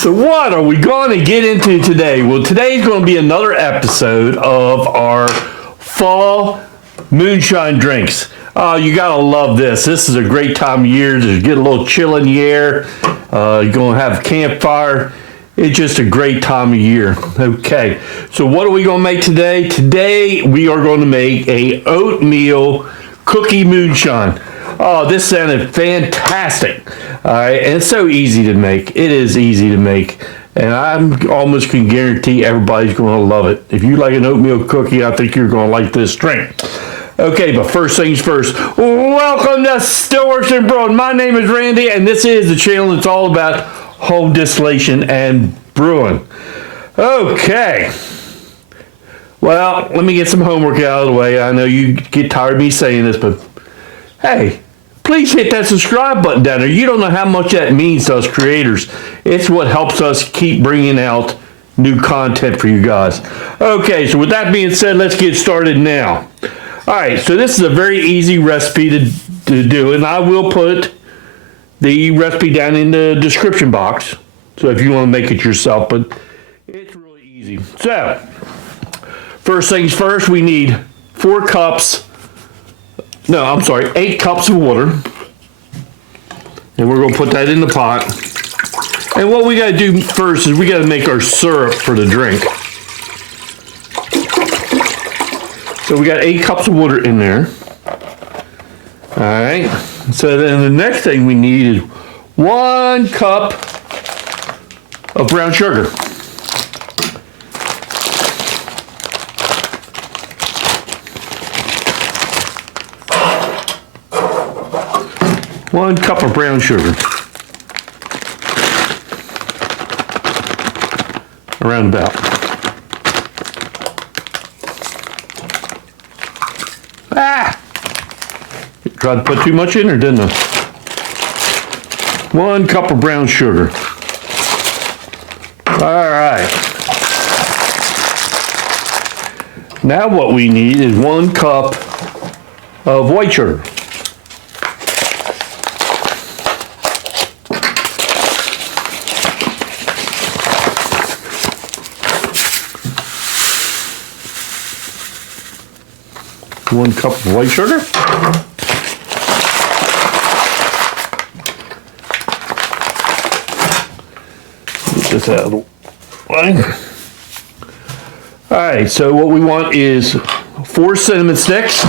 So what are we going to get into today? Well, today's going to be another episode of our fall moonshine drinks. Oh, you got to love this. This is a great time of year to get a little chill in the air. You're going to have a campfire. It's just a great time of year. Okay, so what are we going to make today? Today we are going to make a oatmeal cookie moonshine. Oh, this sounded fantastic. All right, and it's so easy to make. It is easy to make. And I almost can guarantee everybody's going to love it. If you like an oatmeal cookie, I think you're going to like this drink. Okay, but first things first. Welcome to Stillworks and Brewing. My name is Randy, and this is the channel that's all about home distillation and brewing. Okay. Well, let me get some homework out of the way. I know you get tired of me saying this, but hey, please hit that subscribe button down there. You don't know how much that means to us creators. It's what helps us keep bringing out new content for you guys. Okay, so with that being said, let's get started now. All right, so this is a very easy recipe to do, and I will put the recipe down in the description box. So if you want to make it yourself, but it's really easy. So, first things first, we need 8 cups of water. And we're going to put that in the pot. And what we got to do first is we got to make our syrup for the drink. So we got 8 cups of water in there. All right. So then the next thing we need is 1 cup of brown sugar. One cup of brown sugar. Around about. Tried to put too much in, or didn't I? 1 cup of brown sugar. All right. Now what we need is 1 cup of white sugar. One cup of white sugar. Get this out of the way. All right, so what we want is 4 cinnamon sticks.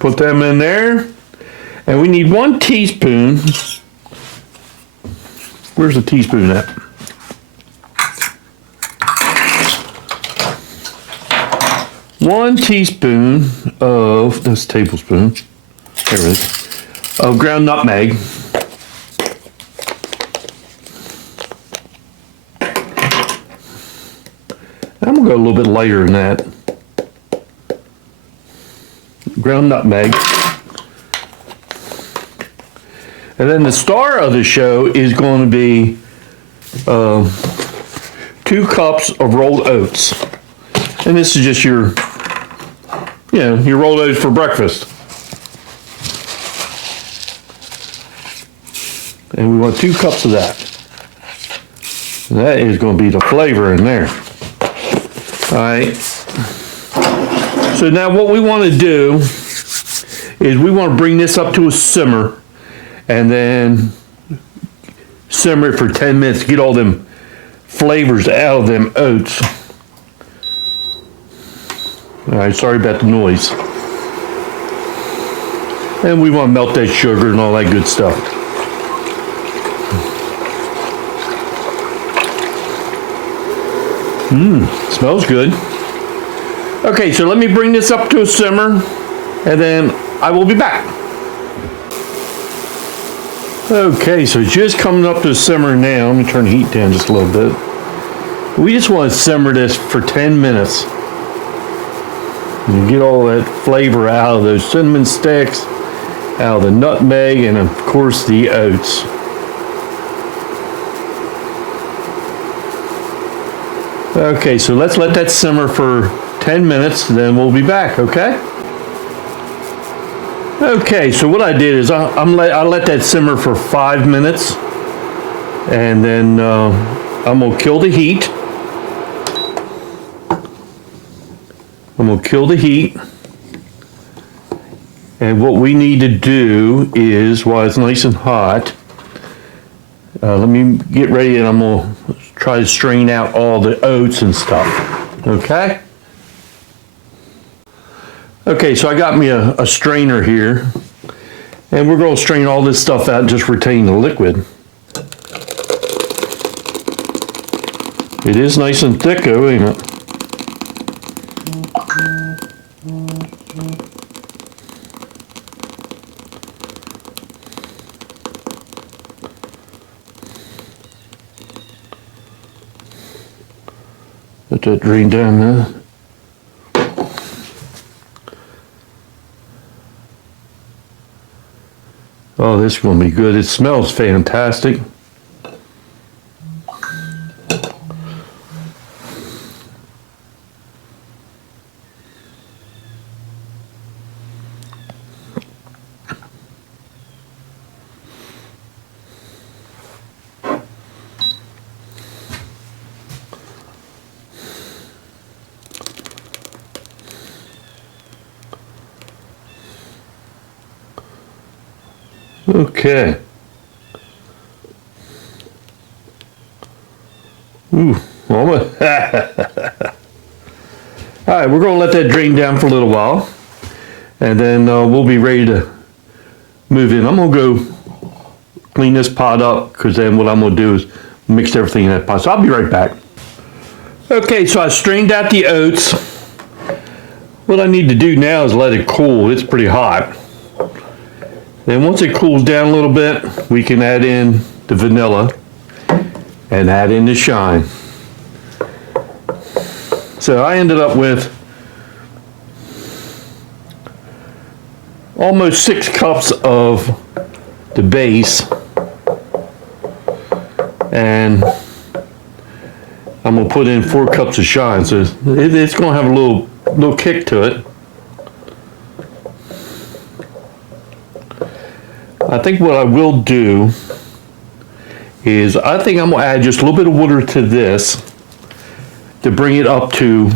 Put them in there. And we need 1 teaspoon. Where's the teaspoon at? One teaspoon of, that's tablespoon, there it is, of ground nutmeg. I'm going to go a little bit lighter than that. Ground nutmeg. And then the star of the show is going to be 2 cups of rolled oats. And this is just your rolled oats for breakfast. And we want 2 cups of that. And that is going to be the flavor in there. All right. So now what we want to do is we want to bring this up to a simmer and then simmer it for 10 minutes to get all them flavors out of them oats. All right, sorry about the noise. And we want to melt that sugar and all that good stuff. Smells good. Okay, so let me bring this up to a simmer, and then I will be back. Okay, so just coming up to a simmer now. Let me turn the heat down just a little bit. We just want to simmer this for 10 minutes. And get all that flavor out of those cinnamon sticks, out of the nutmeg, and of course the oats. Okay, so let's let that simmer for 10 minutes, then we'll be back, okay? Okay, so what I did is I let that simmer for 5 minutes. And then I'm going to kill the heat. And what we need to do is, while it's nice and hot, let me get ready and I'm going to try to strain out all the oats and stuff. Okay? Okay, so I got me a strainer here. And we're going to strain all this stuff out and just retain the liquid. It is nice and thick though, ain't it? Let that drain down there. Oh, this is going to be good. It smells fantastic. Okay. Ooh, almost. All right, we're going to let that drain down for a little while, and then we'll be ready to move in. I'm going to go clean this pot up, because then what I'm going to do is mix everything in that pot. So I'll be right back. Okay, so I strained out the oats. What I need to do now is let it cool. It's pretty hot. Then once it cools down a little bit, we can add in the vanilla and add in the shine. So I ended up with almost 6 cups of the base, and I'm gonna put in 4 cups of shine. So it's gonna have a little kick to it. I think what I will do is I think I'm going to add just a little bit of water to this to bring it up to,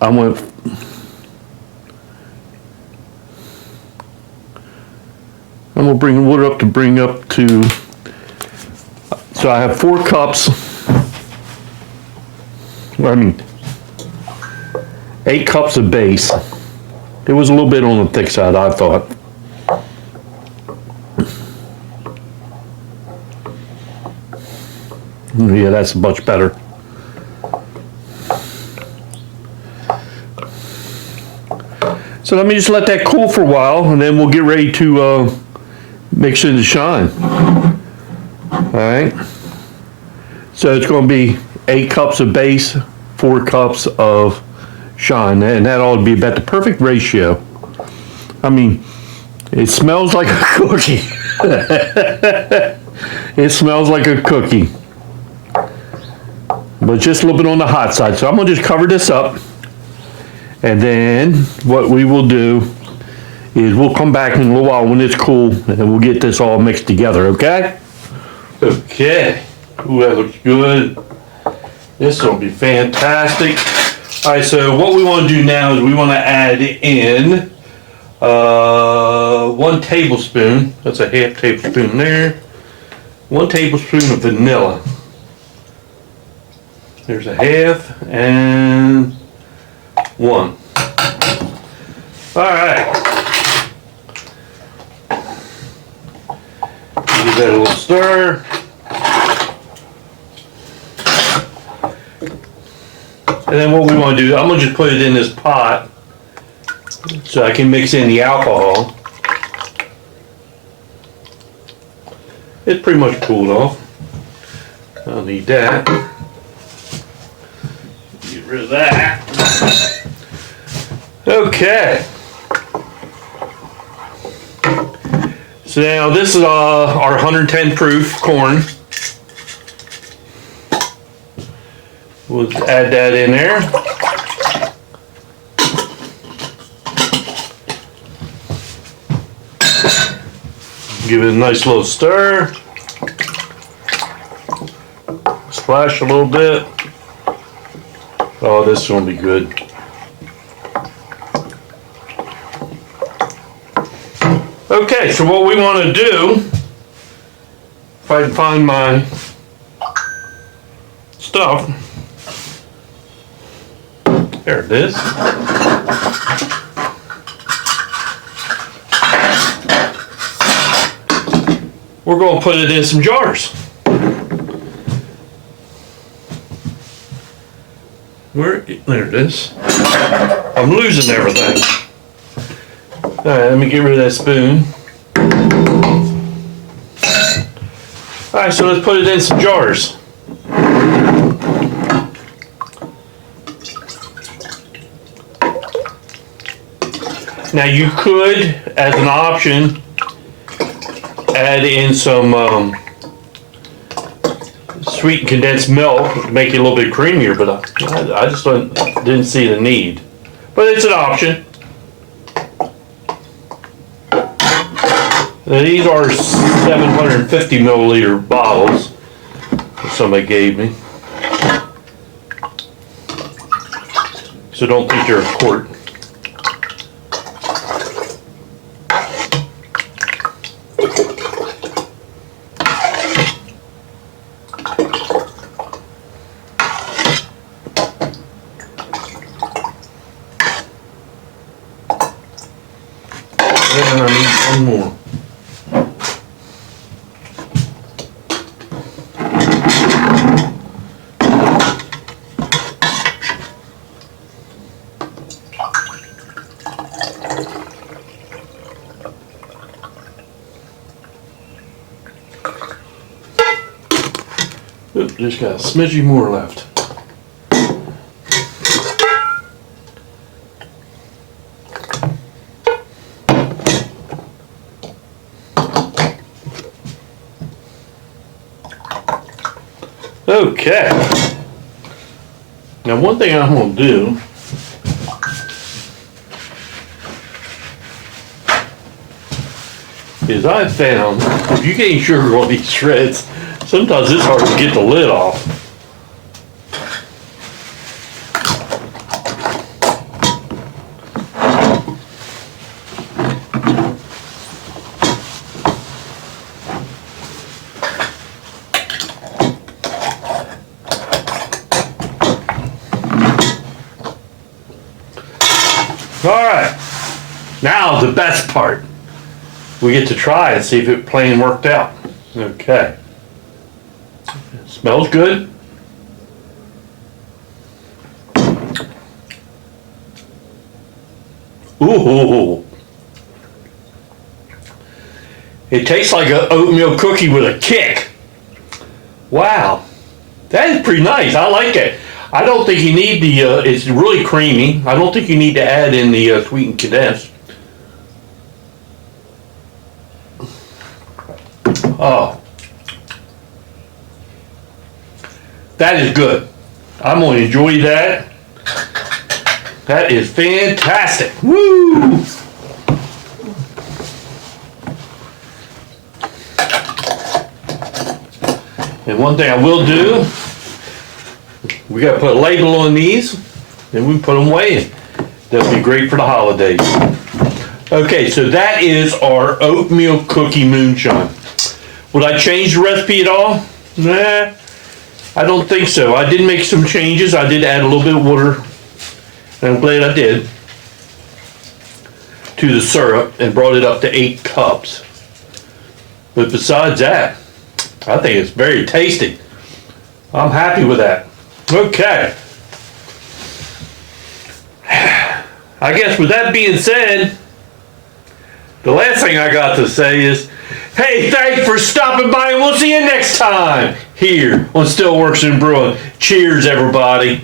I'm going to bring the water up to bring up to, so I have 4 cups, 8 cups of base. It was a little bit on the thick side, I thought. Yeah, that's much better. So let me just let that cool for a while, and then we'll get ready to mix in the shine. All right. So it's going to be 8 cups of base, 4 cups of shine, and that ought to be about the perfect ratio. I mean, it smells like a cookie. It smells like a cookie. But just a little bit on the hot side. So I'm going to just cover this up. And then what we will do is we'll come back in a little while when it's cool, and we'll get this all mixed together, okay? Okay. Ooh, that looks good. This will be fantastic. All right, so what we want to do now is we want to add in 1 tablespoon. That's a half tablespoon there. 1 tablespoon of vanilla. There's a half and 1. All right. Give that a little stir. And then what we want to do, I'm going to just put it in this pot so I can mix in the alcohol. It's pretty much cooled off. I'll need that. Get rid of that. Okay. So now this is our 110 proof corn. We'll add that in there. Give it a nice little stir. flash a little bit. Oh, this is going to be good. Okay, so what we want to do, if I can find my stuff, there it is. We're going to put it in some jars. There it is. I'm losing everything. All right, let me get rid of that spoon. All right, so let's put it in some jars. Now you could, as an option, add in some sweetened condensed milk to make it a little bit creamier, but I just didn't see the need. But it's an option. Now, these are 750 milliliter bottles that somebody gave me. So don't think they're a quart. And I need one more. Oop, just got a smidgy more left. Okay. Now one thing I'm going to do is I found if you can't sugar on these shreds, sometimes it's hard to get the lid off. All right, now the best part. We get to try and see if it plain worked out. Okay. Smells good. Ooh. It tastes like an oatmeal cookie with a kick. Wow. That is pretty nice. I like it. I don't think you need the, it's really creamy. I don't think you need to add in the sweetened condensed. Oh. That is good. I'm going to enjoy that. That is fantastic. Woo! And one thing I will do, we got to put a label on these, then we put them away. That'll be great for the holidays. Okay, so that is our Oatmeal Cookie Moonshine. Would I change the recipe at all? Nah, I don't think so. I did make some changes. I did add a little bit of water, and I'm glad I did, to the syrup and brought it up to 8 cups. But besides that, I think it's very tasty. I'm happy with that. Okay. I guess with that being said, the last thing I got to say is, hey, thanks for stopping by, and we'll see you next time here on Stillworks and Brewing. Cheers, everybody.